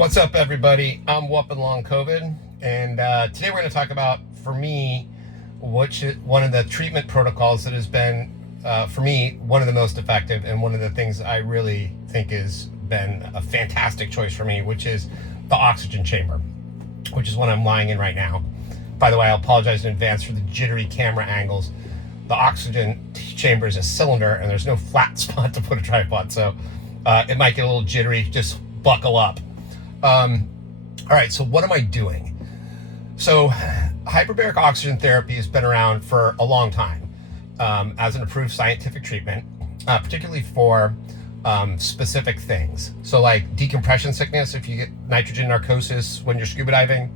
What's up, everybody? I'm whooping long COVID, and today we're going to talk about, for me, one of the treatment protocols that has been, for me, one of the most effective, and one of the things I really think has been a fantastic choice for me, which is the oxygen chamber, which is what I'm lying in right now. By the way, I apologize in advance for the jittery camera angles. The oxygen chamber is a cylinder, and there's no flat spot to put a tripod, so it might get a little jittery. Just buckle up. All right, so what am I doing? So hyperbaric oxygen therapy has been around for a long time as an approved scientific treatment, particularly for specific things. So like decompression sickness, if you get nitrogen narcosis when you're scuba diving,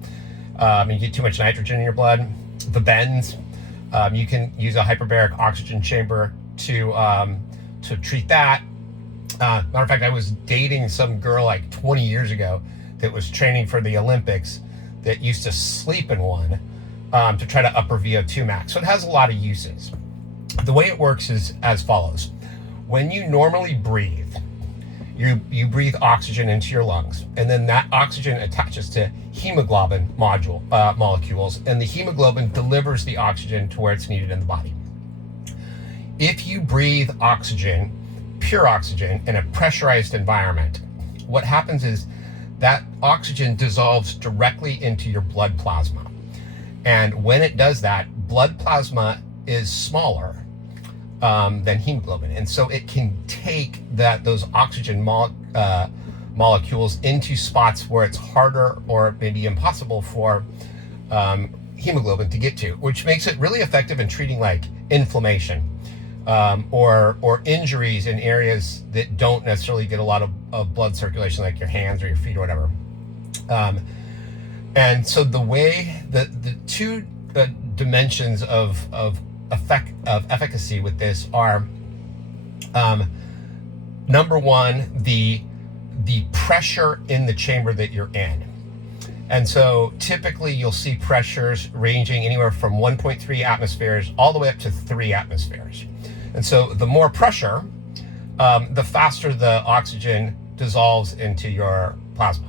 and you get too much nitrogen in your blood, the bends, you can use a hyperbaric oxygen chamber to treat that. Matter of fact, I was dating some girl like 20 years ago that was training for the Olympics that used to sleep in one to try to up her VO2 max. So it has a lot of uses. The way it works is as follows. When you normally breathe, you breathe oxygen into your lungs, and then that oxygen attaches to hemoglobin molecules, and the hemoglobin delivers the oxygen to where it's needed in the body. If you breathe oxygen, pure oxygen, in a pressurized environment, what happens is that oxygen dissolves directly into your blood plasma. And when it does that, blood plasma is smaller than hemoglobin. And so it can take those oxygen molecules into spots where it's harder or maybe impossible for hemoglobin to get to, which makes it really effective in treating like inflammation or injuries in areas that don't necessarily get a lot of blood circulation, like your hands or your feet or whatever. And so the way the two dimensions of efficacy with this are, number one, the pressure in the chamber that you're in. And so typically you'll see pressures ranging anywhere from 1.3 atmospheres all the way up to 3 atmospheres. And so the more pressure, the faster the oxygen dissolves into your plasma.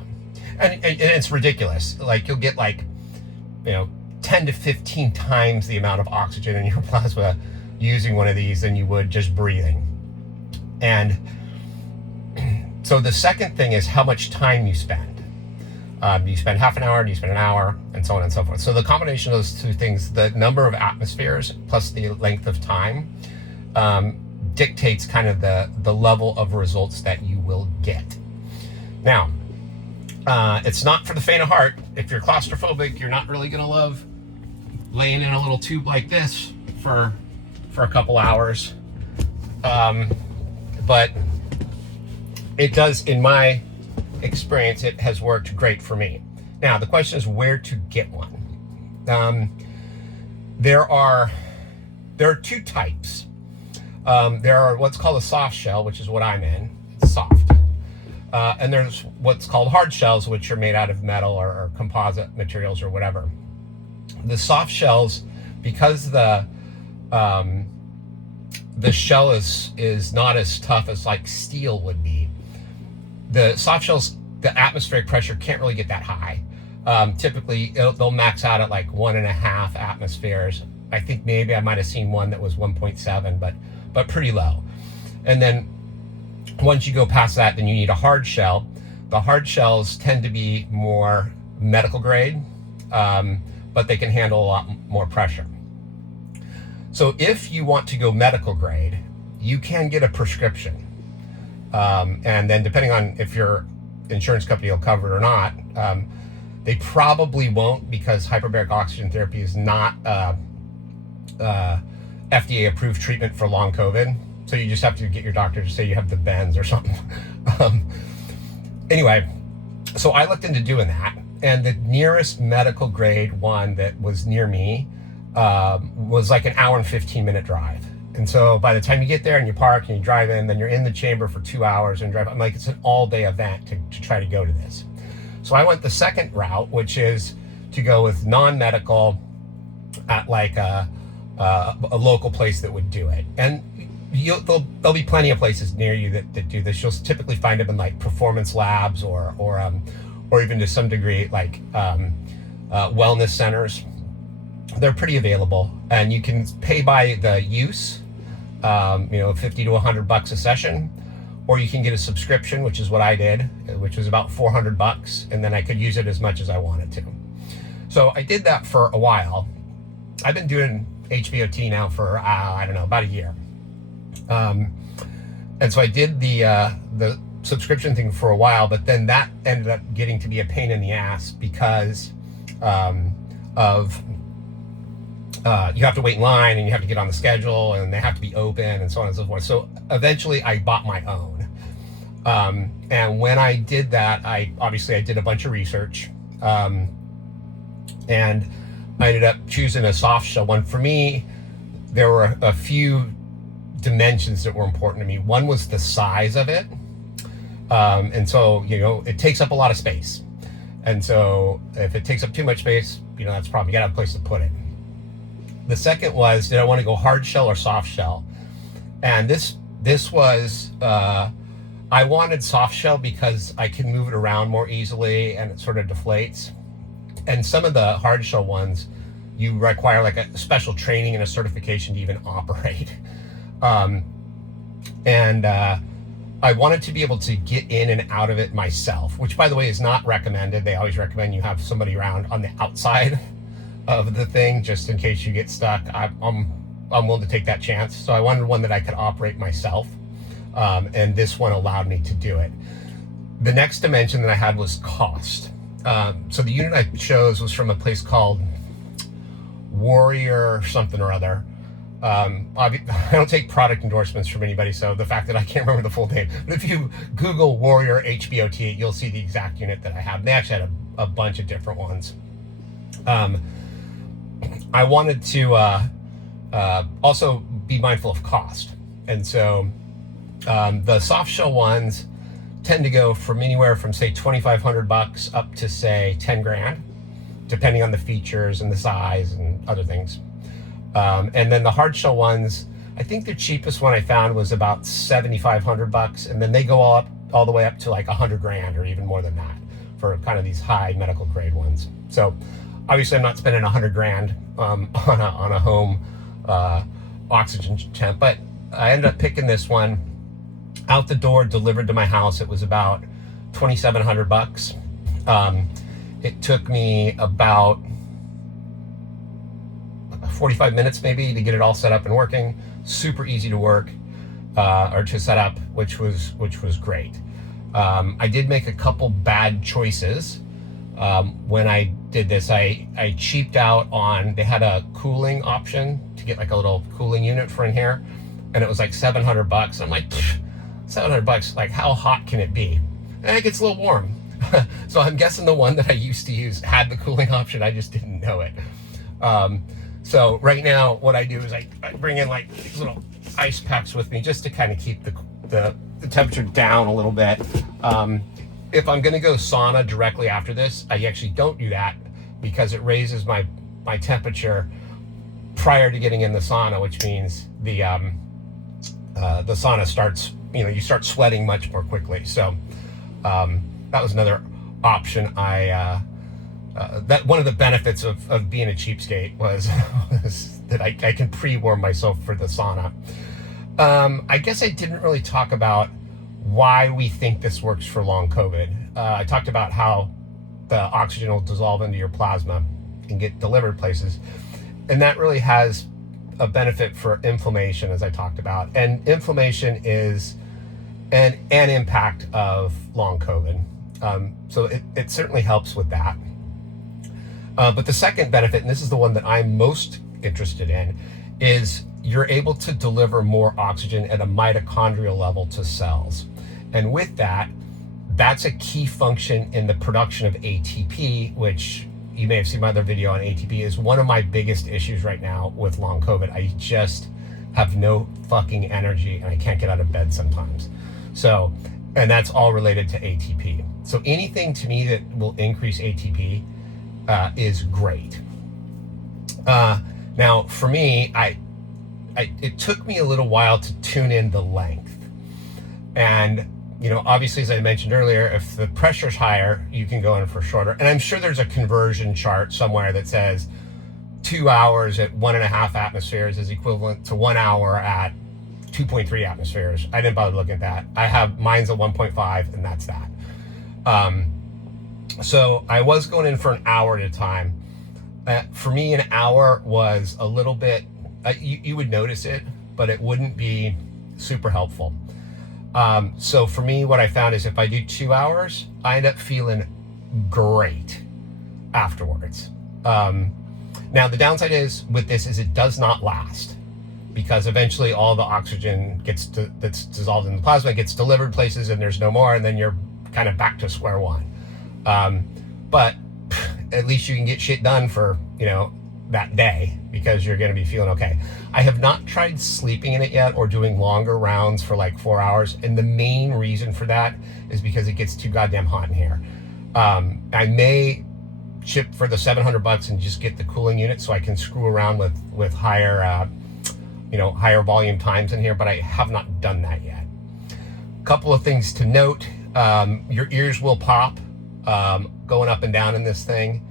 And it's ridiculous. Like you'll get 10 to 15 times the amount of oxygen in your plasma using one of these than you would just breathing. And so the second thing is how much time you spend. You spend half an hour, do you spend an hour, and so on and so forth. So the combination of those two things, the number of atmospheres plus the length of time, dictates kind of the level of results that you will get. Now, it's not for the faint of heart. If you're claustrophobic, you're not really gonna love laying in a little tube like this for a couple hours. But it does, in my experience, it has worked great for me. Now, the question is where to get one. There are two types. There are what's called a soft shell, which is what I'm in. It's soft. And there's what's called hard shells, which are made out of metal or composite materials or whatever. The soft shells, because the shell is not as tough as like steel would be, the soft shells, the atmospheric pressure can't really get that high. Typically, they'll max out at like 1.5 atmospheres. I think maybe I might have seen one that was 1.7, but pretty low. And then once you go past that, then you need a hard shell. The hard shells tend to be more medical grade, but they can handle a lot more pressure. So if you want to go medical grade, you can get a prescription. And then depending on if your insurance company will cover it or not, they probably won't, because hyperbaric oxygen therapy is not FDA approved treatment for long COVID. So you just have to get your doctor to say you have the bends or something. Anyway, so I looked into doing that, and the nearest medical grade one that was near me was like an hour and 15-minute drive. And so by the time you get there and you park and you drive in, then you're in the chamber for 2 hours and drive. I'm like, it's an all-day event to try to go to this. So I went the second route, which is to go with non-medical at like a local place that would do it. And there'll be plenty of places near you that do this. You'll typically find them in like performance labs or or even to some degree like wellness centers. They're pretty available, and you can pay by the use, 50 to $100 a session, or you can get a subscription, which is what I did, which was about $400, and then I could use it as much as I wanted to. So I did that for a while. I've been doing HBOT now for I don't know, about a year, and so I did the subscription thing for a while, but then that ended up getting to be a pain in the ass because of you have to wait in line, and you have to get on the schedule, and they have to be open, and so on and so forth. So eventually I bought my own. And when I did that, I did a bunch of research, and I ended up choosing a soft shell one. For me, there were a few dimensions that were important to me. One was the size of it. And so, it takes up a lot of space. And so if it takes up too much space, that's a problem. You gotta have a place to put it. The second was, did I want to go hard shell or soft shell? And this was, I wanted soft shell because I can move it around more easily and it sort of deflates. And some of the hard shell ones, you require like a special training and a certification to even operate. I wanted to be able to get in and out of it myself, which by the way is not recommended. They always recommend you have somebody around on the outside of the thing just in case you get stuck. I'm willing to take that chance. So I wanted one that I could operate myself. And this one allowed me to do it. The next dimension that I had was cost. So the unit I chose was from a place called Warrior something or other. I don't take product endorsements from anybody, so the fact that I can't remember the full name, but if you Google Warrior HBOT, you'll see the exact unit that I have. They actually had a bunch of different ones. I wanted to also be mindful of cost, and so the soft shell ones tend to go from anywhere from say $2,500 up to say 10 grand, depending on the features and the size and other things. And then the hard shell ones, I think the cheapest one I found was about $7,500, and then they go all the way up to like 100 grand or even more than that for kind of these high medical grade ones. So obviously I'm not spending 100 grand on a home oxygen temp, but I ended up picking this one. Out the door, delivered to my house, it was about $2,700. It took me about 45 minutes maybe to get it all set up and working. Super easy to work or to set up, which was great. I did make a couple bad choices when I did this. I cheaped out on, they had a cooling option to get like a little cooling unit for in here, and it was like $700. I'm like, $700, like how hot can it be? And it gets a little warm. So I'm guessing the one that I used to use had the cooling option, I just didn't know it. So right now what I do is I bring in like these little ice packs with me just to kind of keep the temperature down a little bit. If I'm gonna go sauna directly after this, I actually don't do that because it raises my temperature prior to getting in the sauna, which means the sauna starts, you start sweating much more quickly. So that was another option. That one of the benefits of being a cheapskate was that I can pre-warm myself for the sauna. I guess I didn't really talk about why we think this works for long COVID. I talked about how the oxygen will dissolve into your plasma and get delivered places. And that really has a benefit for inflammation, as I talked about. And inflammation is an impact of long COVID. So it certainly helps with that. But the second benefit, and this is the one that I'm most interested in, is you're able to deliver more oxygen at a mitochondrial level to cells. And with that, that's a key function in the production of ATP, which you may have seen my other video on ATP, is one of my biggest issues right now with long COVID. I just have no fucking energy and I can't get out of bed sometimes. So, and that's all related to ATP. So anything to me that will increase ATP is great. Now for me, it took me a little while to tune in the length. And Obviously, as I mentioned earlier, if the pressure's higher, you can go in for shorter. And I'm sure there's a conversion chart somewhere that says 2 hours at 1.5 atmospheres is equivalent to 1 hour at 2.3 atmospheres. I didn't bother looking at that. I have mine's at 1.5, and that's that. So I was going in for an hour at a time. For me, an hour was a little bit, you would notice it, but it wouldn't be super helpful. So for me, what I found is if I do 2 hours, I end up feeling great afterwards. Now the downside is with this is it does not last, because eventually all the oxygen that's dissolved in the plasma gets delivered places and there's no more, and then you're kind of back to square one. But at least you can get shit done for, that day, because you're going to be feeling okay. I have not tried sleeping in it yet or doing longer rounds for like 4 hours. And the main reason for that is because it gets too goddamn hot in here. I may chip for the $700 and just get the cooling unit so I can screw around with higher, higher volume times in here, but I have not done that yet. Couple of things to note. Your ears will pop going up and down in this thing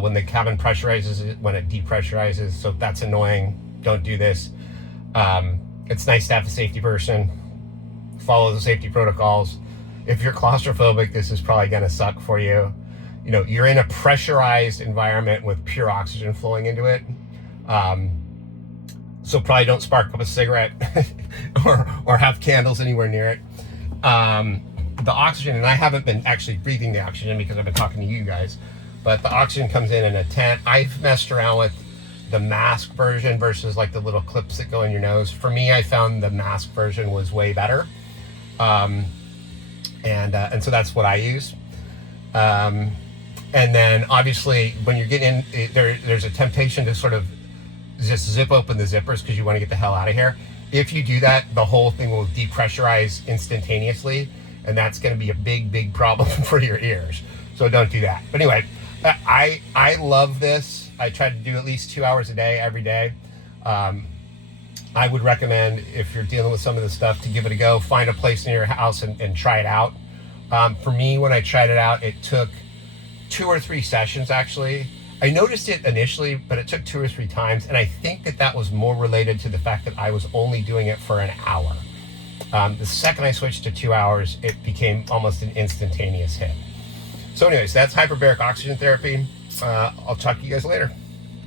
when the cabin pressurizes it, when it depressurizes. So that's annoying. Don't do this. It's nice to have a safety person. Follow the safety protocols. If you're claustrophobic, this is probably going to suck for you. You're in a pressurized environment with pure oxygen flowing into it. So probably don't spark up a cigarette or have candles anywhere near it. The oxygen, and I haven't been actually breathing the oxygen because I've been talking to you guys, but the oxygen comes in a tent. I've messed around with the mask version versus like the little clips that go in your nose. For me, I found the mask version was way better. And so that's what I use. And then obviously when you're getting in, there's a temptation to sort of just zip open the zippers because you want to get the hell out of here. If you do that, the whole thing will depressurize instantaneously, and that's going to be a big problem for your ears. So don't do that. But anyway, I love this. I try to do at least 2 hours a day, every day. I would recommend, if you're dealing with some of this stuff, to give it a go. Find a place near your house and try it out. For me, when I tried it out, it took 2 or 3 sessions, actually. I noticed it initially, but it took 2 or 3 times. And I think that was more related to the fact that I was only doing it for an hour. The second I switched to 2 hours, it became almost an instantaneous hit. So anyways, that's hyperbaric oxygen therapy. I'll talk to you guys later.